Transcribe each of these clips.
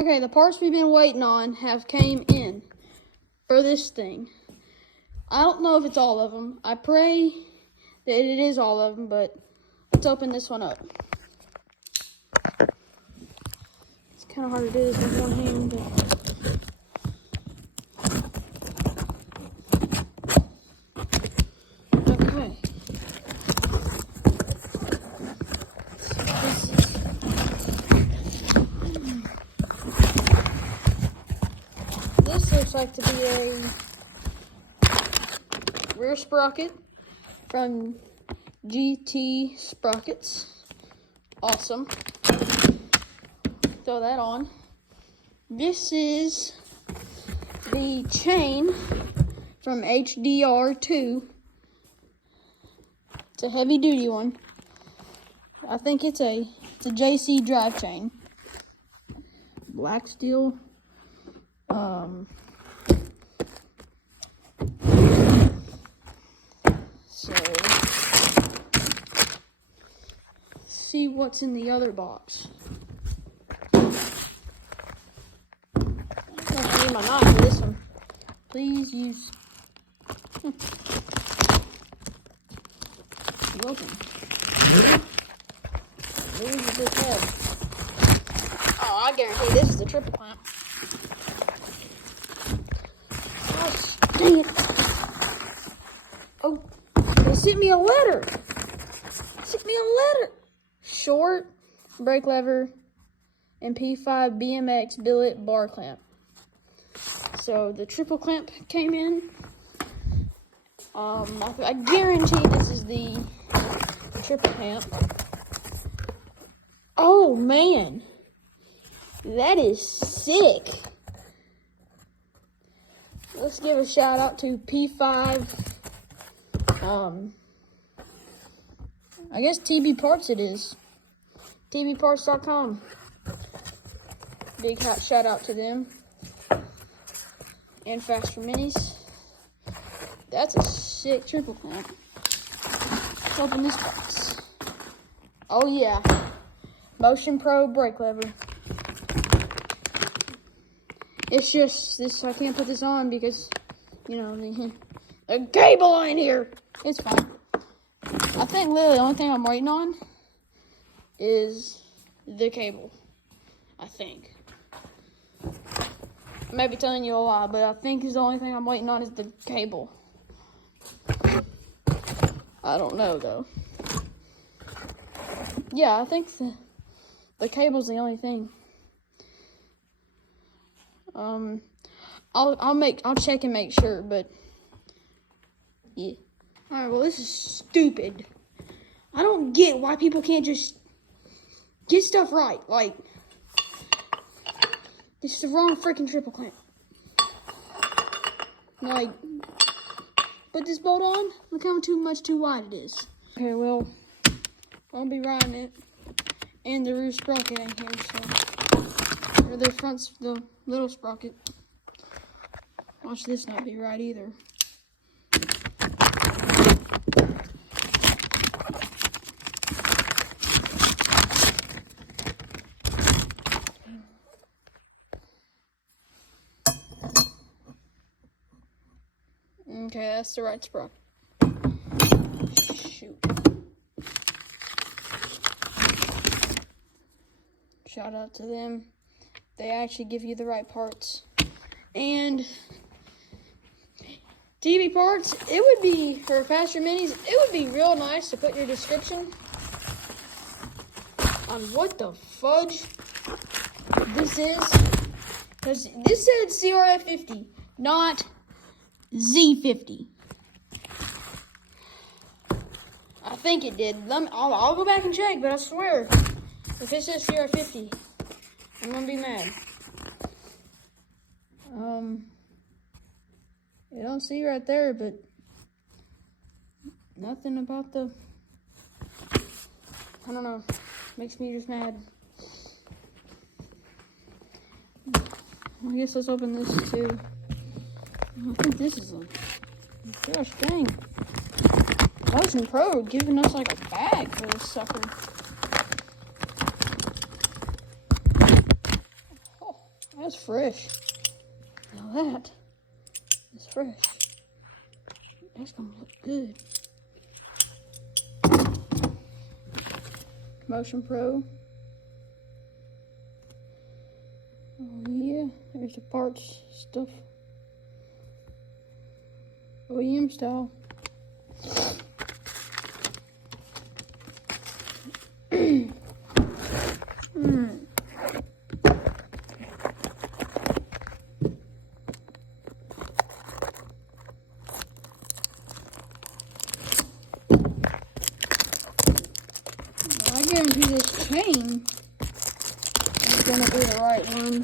Okay, the parts we've been waiting on have came in for this thing. I don't know if it's all of them. I pray that it is all of them, but let's open this one up. It's kind of hard to do this with one hand, but... Okay. This looks like to be a rear sprocket from GT Sprockets. Awesome. Throw that on. This is the chain from HDR2. It's a heavy duty one. I think it's a JC drive chain. Black steel. So see what's in the other box. I'm gonna need my knife for this one. Please use. You're welcome. Lose your big head. Oh, I guarantee this is a triple clamp. Oh, dang it. Oh, they sent me a letter. Short brake lever and P5 BMX billet bar clamp. So the triple clamp came in. I guarantee this is the triple clamp. Oh man, that is sick. Let's give a shout out to P5. I guess TB Parts it is. TBparts.com. Big shout out to them. And Faster Minis. That's a sick triple clamp. Let's open this box. Oh yeah. Motion Pro brake lever. It's just this, I can't put this on because, you know, the cable in here. It's fine. I think literally the only thing I'm waiting on is the cable. I think. I may be telling you a lie, but I think the only thing I'm waiting on is the cable. I don't know though. Yeah, I think the cable's the only thing. I'll check and make sure, but yeah. All right, well this is stupid. I don't get why people can't just get stuff right. Like, this is the wrong freaking triple clamp. Like, put this bolt on. Look how much too wide it is. Okay, well, I'll be riding it, and the rear sprocket ain't here, so or the front's the little sprocket. Watch this not be right either. Okay, that's the right sprocket. Shoot. Shout out to them. They actually give you the right parts. And TB Parts, it would be, for Faster Minis, it would be real nice to put your description on what the fudge this is. Because this said CRF50, not Z50. I think it did. I'll go back and check, but I swear, if it says CR50, I'm gonna be mad. You don't see right there, but nothing about the, I don't know, makes me just mad. I guess let's open this too. I think this is a, gosh dang. Motion Pro giving us like a bag for this sucker. Oh, That's fresh. Now that is fresh. That's gonna look good. Motion Pro. Oh yeah, there's the parts stuff. OEM style. I guarantee this chain is gonna be the right one.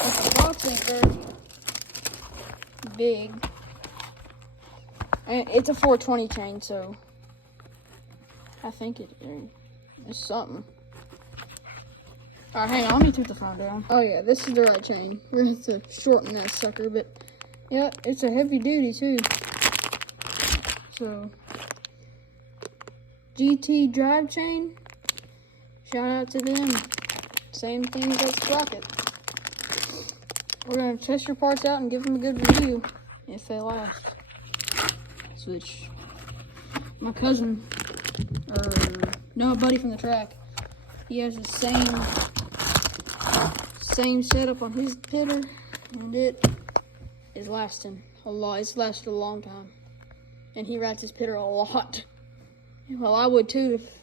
But the box ain't very big. And it's a 420 chain, so I think it's something. Alright, hang on, let me take the phone down. Oh yeah, this is the right chain. We're gonna have to shorten that sucker, but yeah, it's a heavy duty too. So GT drive chain, shout out to them. Same thing as that sprocket. We're gonna test your parts out and give them a good review if they last. Switch. My cousin, or no, a buddy from the track, he has the same setup on his pitter, and it is lasting a lot. It's lasted a long time, and he rides his pitter a lot. Well, I would too if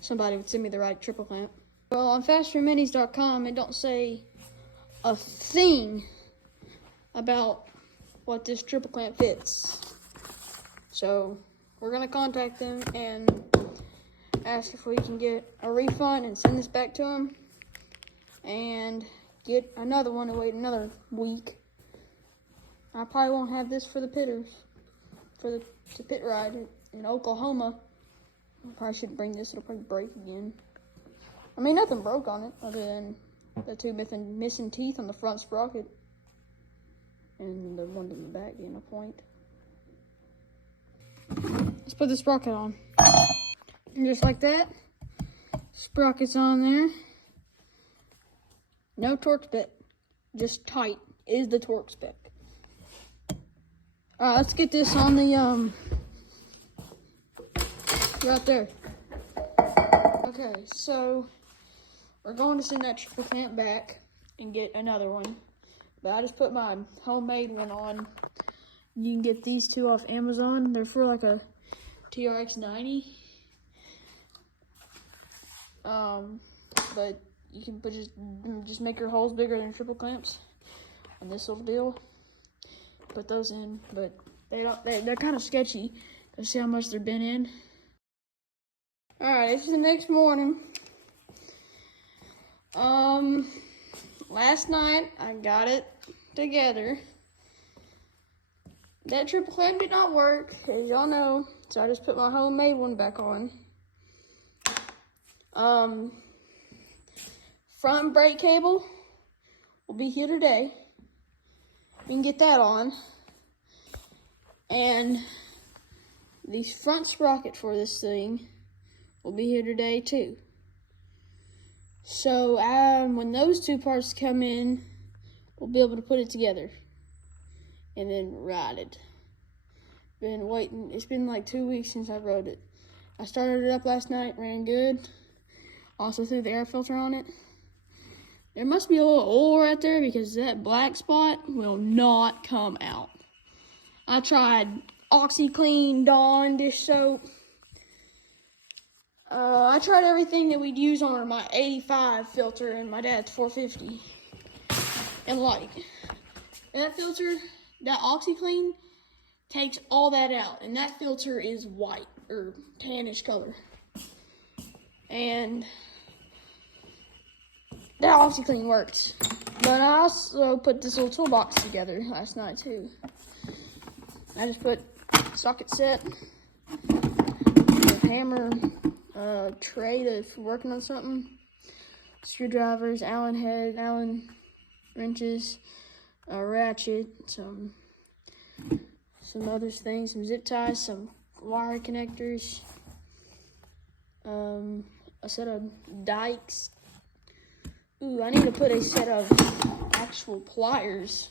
somebody would send me the right triple clamp. Well, on fasterminis.com, it don't say a thing about what this triple clamp fits. So we're gonna contact them and ask if we can get a refund and send this back to them and get another one and wait another week. I probably won't have this for the pitters, for the pit ride in Oklahoma. I probably shouldn't bring this, it'll probably break again. I mean, nothing broke on it other than the two missing teeth on the front sprocket and the one in the back being a point. Let's put the sprocket on. And just like that, sprocket's on there. No torque spec, just tight is the torque spec. Alright, let's get this on the, right there. Okay, so we're going to send that triple clamp back and get another one. But I just put my homemade one on. You can get these two off Amazon. They're for like a TRX 90. But you can just make your holes bigger than triple clamps on this little deal. Put those in, but they're kind of sketchy. Let's see how much they're been in. Alright, it's the next morning. Last night I got it together. That triple clamp did not work, as y'all know, so I just put my homemade one back on. Front brake cable will be here today. We can get that on. And the front sprocket for this thing will be here today too. So when those two parts come in, we'll be able to put it together and then ride it. Been waiting, it's been like 2 weeks since I rode it. I started it up last night, ran good. Also threw the air filter on it. There must be a little oil right there because that black spot will not come out. I tried OxiClean, Dawn dish soap. I tried everything that we'd use on my 85 filter and my dad's 450. And like, that filter, that OxiClean takes all that out. And that filter is white or tannish color. And that OxiClean worked. But I also put this little toolbox together last night too. I just put socket set, a hammer, tray to if working on something, screwdrivers, Allen head, Allen wrenches, a ratchet, some other things, some zip ties, some wire connectors, a set of dikes, Ooh, I need to put a set of actual pliers.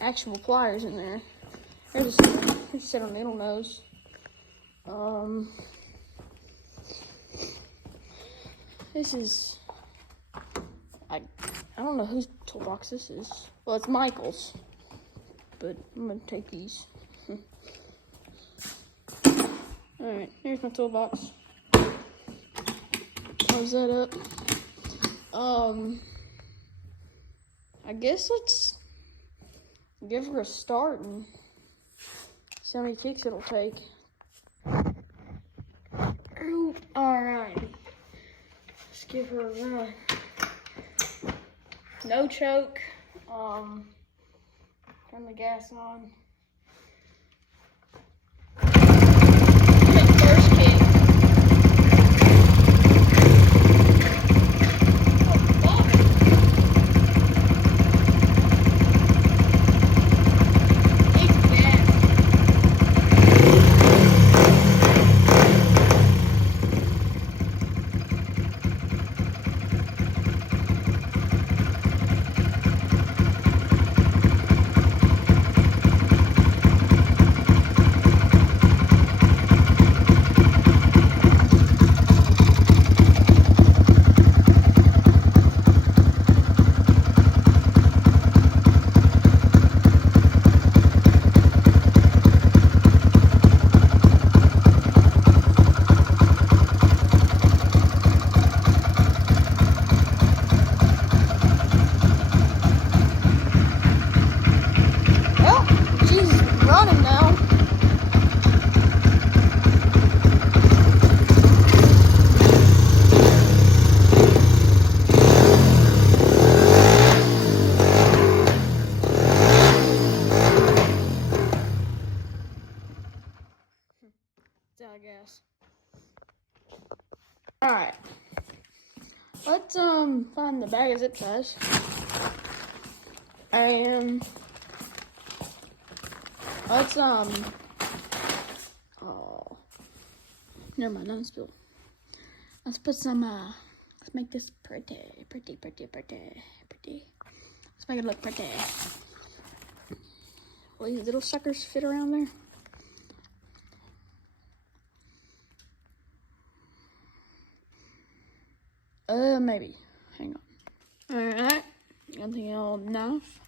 Actual pliers in there. Here's a set of needle nose. This is, I don't know whose toolbox this is. Well, it's Michael's, but I'm gonna take these. All right, here's my toolbox. Close that up. I guess let's give her a start and see how many kicks it'll take. All right, let's give her a run. No choke. Turn the gas on. First kick. I guess. All right. Let's find the bag of zip ties. And let's oh, never mind, don't spill. Let's put some let's make this pretty. Let's make it look pretty. Will these little suckers fit around there? Maybe. Hang on. Alright. Got the old knife.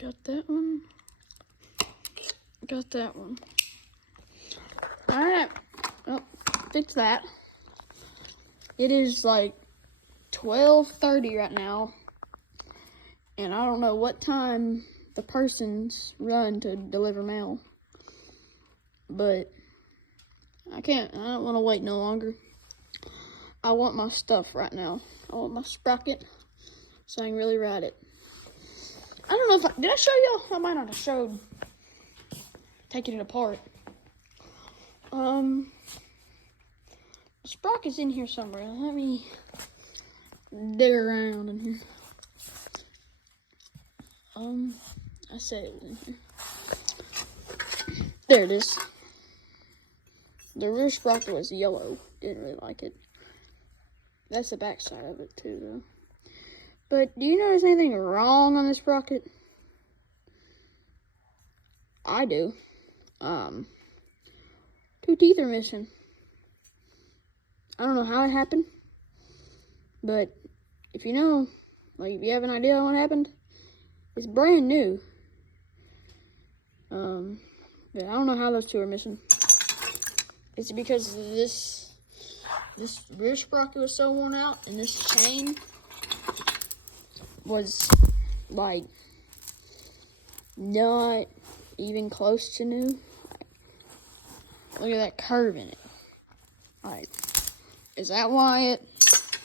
Got that one. Got that one. Alright. Well, fix that. It is like 12:30 right now. And I don't know what time the persons run to deliver mail. But I don't want to wait no longer. I want my stuff right now. I want my sprocket so I can really ride it. I don't know if did I show y'all? I might not have showed taking it apart. The sprocket's in here somewhere. Let me dig around in here. I said it was in here. There it is. The rear sprocket was yellow. Didn't really like it. That's the back side of it too, though. But do you notice anything wrong on this sprocket? I do. 2 teeth are missing. I don't know how it happened, but if you know, like if you have an idea on what happened, it's brand new. But I don't know how those 2 are missing. It's because this rear sprocket was so worn out, and this chain was like not even close to new. Look at that curve in it. Like, is that why it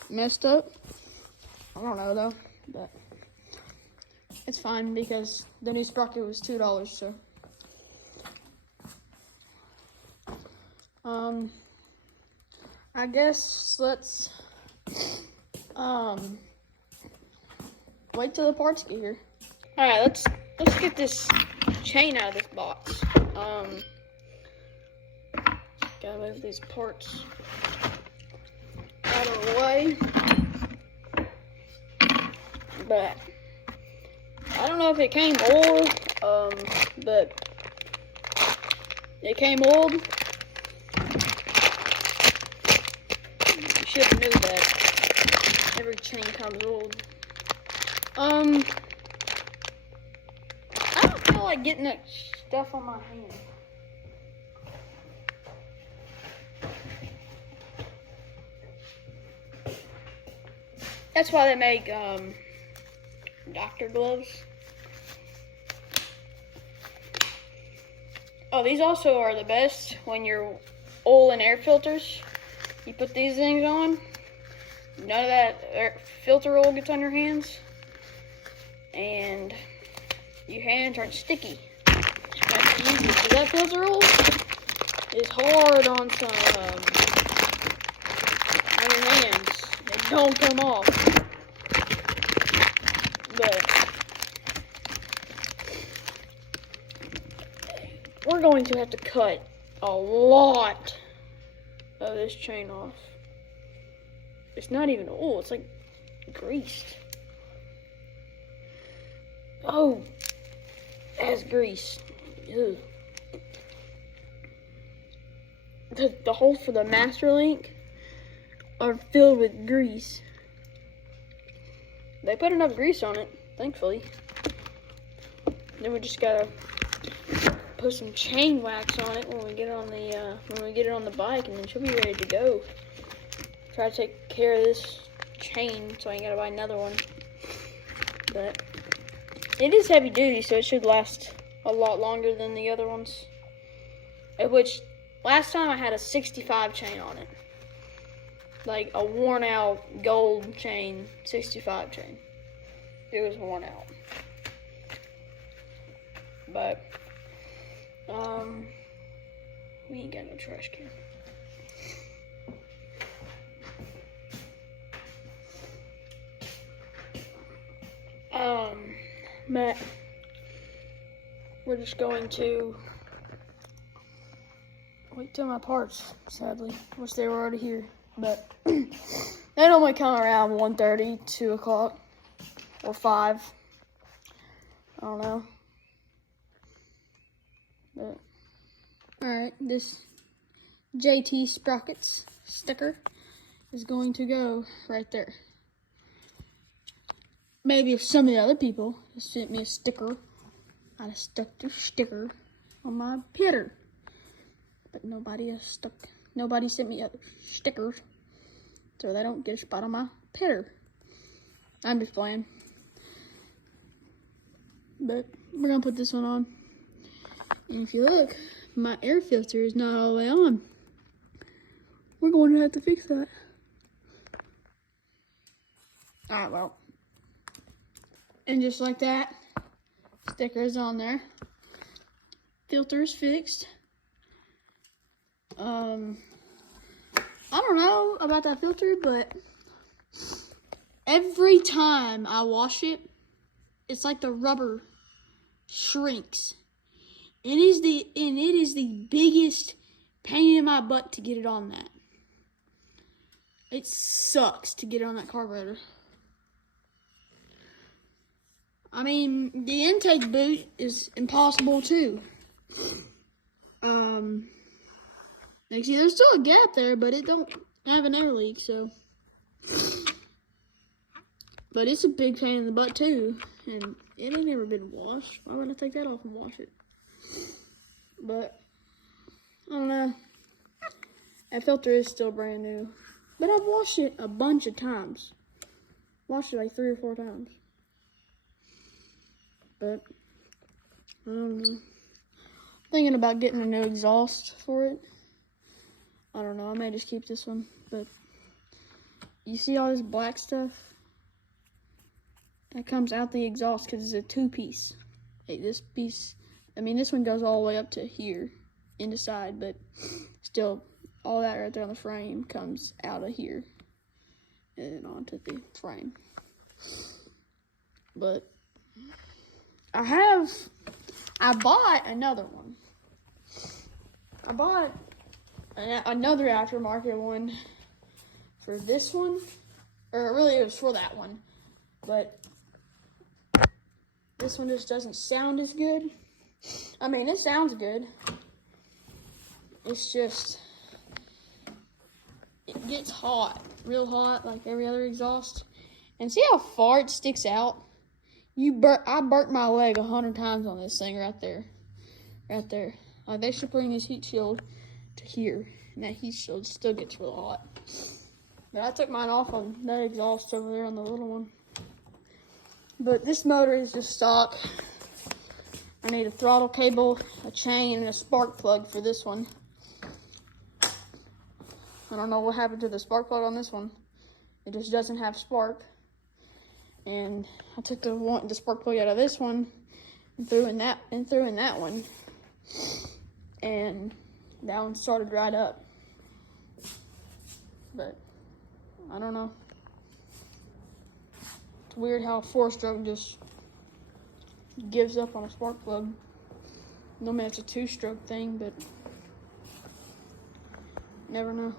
messed up? I don't know though, but it's fine because the new sprocket was $2, so. I guess let's wait till the parts get here. All right, let's get this chain out of this box. Gotta move these parts out of the way. But I don't know if it came old, but it came old. You should have knew that. Every chain comes old. I don't feel like getting that stuff on my hand. That's why they make doctor gloves. Oh, these also are the best when you're oil and air filters. You put these things on, none of that filter oil gets on your hands, and your hands aren't sticky. That's easy, because that filter oil is hard on your hands. They don't come off. But we're going to have to cut a lot of this chain off. It's not even oil, it's like greased. Oh, that's grease. Ew. The holes for the master link are filled with grease. They put enough grease on it, thankfully. Then we just gotta put some chain wax on it when we get it on the bike, and then she'll be ready to go. Try to take care of this chain so I ain't gotta buy another one. But it is heavy duty, so it should last a lot longer than the other ones. Which last time I had a 65 chain on it. Like a worn out gold chain, 65 chain. It was worn out. But we ain't got no trash can. But we're just going to wait till my parts, sadly. Wish they were already here. But they normally come around 1:30, 2 o'clock, or 5. I don't know. But alright, this JT Sprockets sticker is going to go right there. Maybe if some of the other people sent me a sticker, I'd have stuck the sticker on my pitter. But nobody sent me other stickers, so they don't get a spot on my pitter. I'm just playing. But we're gonna put this one on. And if you look, my air filter is not all the way on. We're going to have to fix that. Alright, well. And just like that, sticker is on there. Filter is fixed. I don't know about that filter, but every time I wash it, it's like the rubber shrinks. It is the biggest pain in my butt to get it on that. It sucks to get it on that carburetor. I mean, the intake boot is impossible too. Like, see, there's still a gap there, but it don't have an air leak, so. But it's a big pain in the butt too, and it ain't never been washed. Why would I take that off and wash it? But I don't know. That filter is still brand new, but I've washed it a bunch of times. Washed it like 3 or 4 times. But I don't know. Thinking about getting a new exhaust for it. I don't know. I may just keep this one. But you see all this black stuff? That comes out the exhaust because it's a 2-piece. Like this piece. I mean, this one goes all the way up to here in the side, but still, all that right there on the frame comes out of here and then onto the frame. But I bought another one. I bought another aftermarket one for this one, or really it was for that one, but this one just doesn't sound as good. I mean, it sounds good. It's just, it gets hot, real hot, like every other exhaust. And see how far it sticks out? I burnt my leg 100 times on this thing right there. Right there. Like, they should bring this heat shield to here. And that heat shield still gets real hot. But I took mine off on that exhaust over there on the little one. But this motor is just stock. I need a throttle cable, a chain, and a spark plug for this one. I don't know what happened to the spark plug on this one. It just doesn't have spark. And I took the spark plug out of this one and threw in that one. And that one started right up. But I don't know. It's weird how a 4-stroke just gives up on a spark plug. Normally it's a 2-stroke thing, but never know.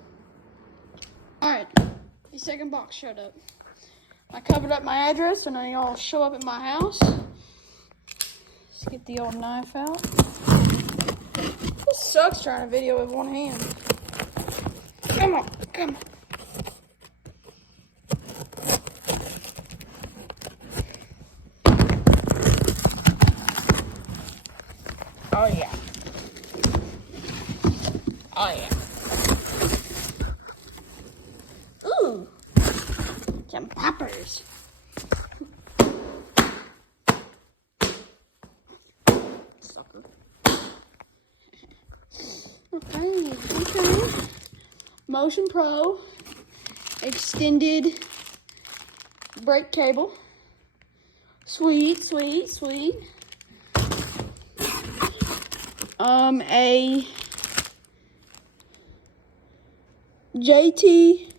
Alright, the second box showed up. I covered up my address and they all show up at my house. Let's get the old knife out. This sucks trying to video with one hand. Come on, come on. Oh yeah. Oh yeah. Ooh. Some poppers. Sucker. Okay. Motion Pro extended brake cable. Sweet, sweet, sweet. A JT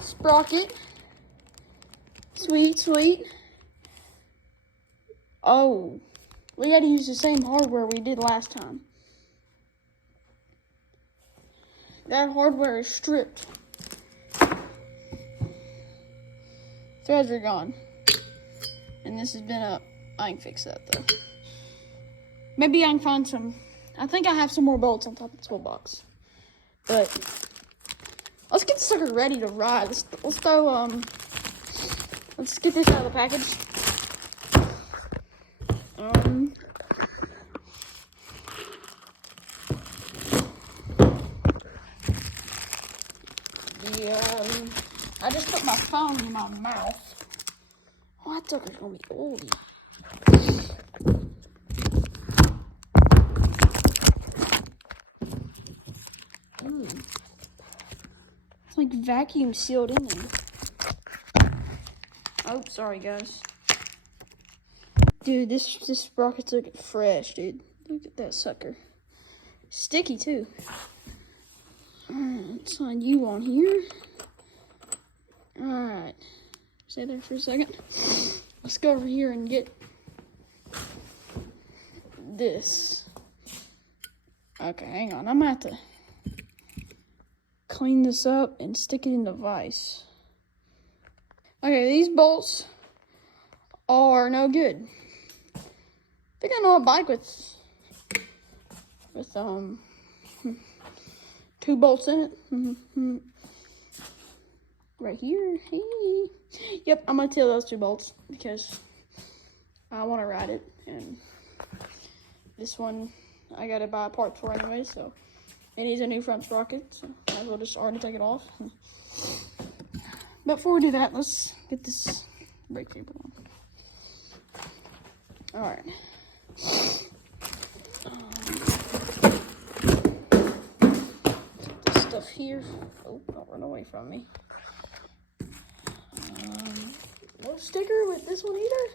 sprocket. Sweet, sweet. Oh, we gotta use the same hardware we did last time. That hardware is stripped. Threads are gone. And this has been up. I can fix that though. Maybe I can find some. I think I have some more bolts on top of the toolbox. But let's get the sucker ready to ride. Let's throw let's get this out of the package. I just put my phone in my mouth. Oh, that sucker's gonna be old. It's like vacuum sealed in there. Oh, sorry guys. Dude, this sprocket's looking fresh, dude. Look at that sucker. Sticky too. Alright, let's sign you on here. Alright. Stay there for a second. Let's go over here and get this. Okay, hang on. I'm gonna have to clean this up and stick it in the vise. Okay, these bolts are no good. I think I know a bike with 2 bolts in it. Right here. Hey. Yep, I'm gonna tail those 2 bolts because I want to ride it, and this one I gotta buy a part for anyway, so it needs a new front sprocket, so I might as well just already take it off. But before we do that, let's get this brake cable on. Alright. This stuff here. Oh, don't run away from me. No sticker with this one either?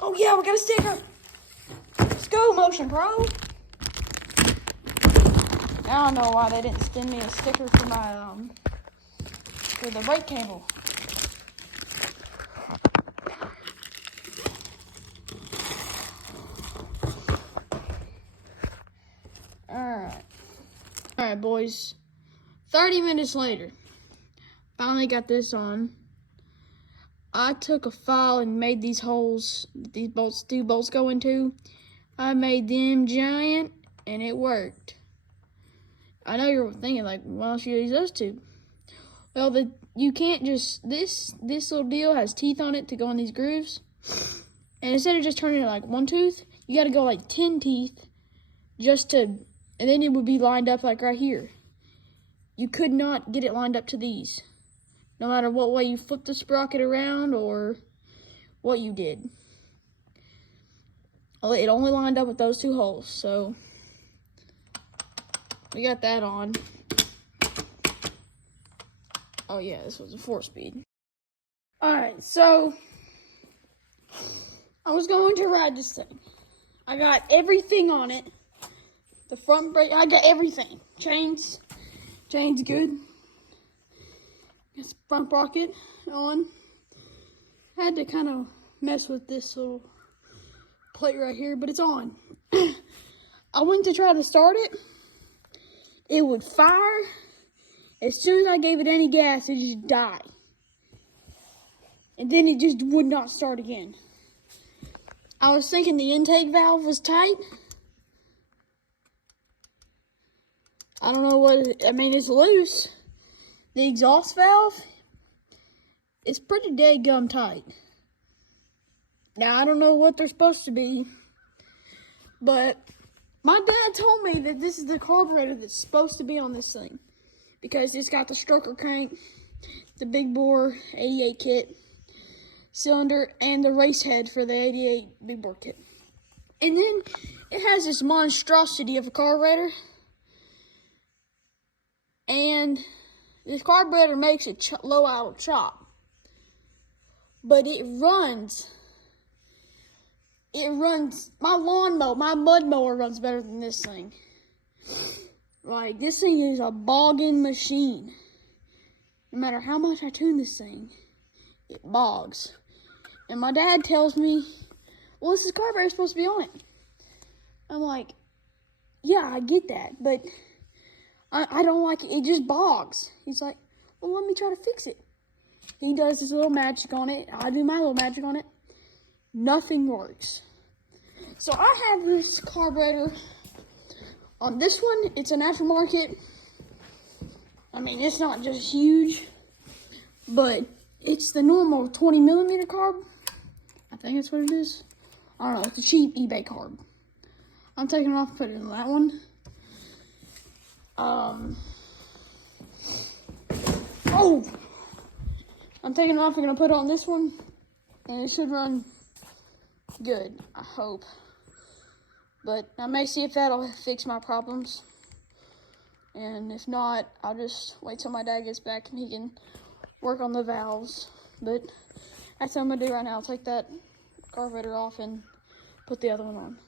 Oh yeah, we got a sticker! Let's go, Motion Pro! I don't know why they didn't send me a sticker for my, for the brake cable. Alright, right, boys. 30 minutes later, finally got this on. I took a file and made these holes, these two bolts go into. I made them giant, and it worked. I know you're thinking, like, why don't you use those two? Well, you can't just, this little deal has teeth on it to go in these grooves. And instead of just turning it like one tooth, you got to go like 10 teeth and then it would be lined up like right here. You could not get it lined up to these, no matter what way you flip the sprocket around or what you did. It only lined up with those two holes, so we got that on. Oh yeah, this was a 4-speed. Alright, so I was going to ride this thing. I got everything on it. The front brake, I got everything. Chains good. Got the front sprocket on. Had to kind of mess with this little plate right here, but it's on. I went to try to start it. It would fire. As soon as I gave it any gas, it just died. And then it just would not start again. I was thinking the intake valve was tight. I don't know it's loose. The exhaust valve is pretty dead gum tight. Now, I don't know what they're supposed to be, but my dad told me that this is the carburetor that's supposed to be on this thing because it's got the stroker crank, the big bore 88 kit, cylinder, and the race head for the 88 big bore kit. And then it has this monstrosity of a carburetor. And this carburetor makes it low idle chop. But it runs, my lawnmower, my mud mower runs better than this thing. Like, this thing is a bogging machine. No matter how much I tune this thing, it bogs. And my dad tells me, well, this carburetor is supposed to be on it. I'm like, yeah, I get that, but I don't like it. It just bogs. He's like, well, let me try to fix it. He does his little magic on it. I do my little magic on it. Nothing works. So I have this carburetor. On this one, it's an aftermarket. It's not just huge, but it's the normal 20 millimeter carb. I think that's what it is. I don't know. It's a cheap eBay carb. I'm taking it off and putting it in that one. I'm taking it off and gonna put it on this one, and it should run good, I hope. But I may see if that'll fix my problems. And if not, I'll just wait till my dad gets back and he can work on the valves. But that's what I'm gonna do right now. I'll take that carburetor off and put the other one on.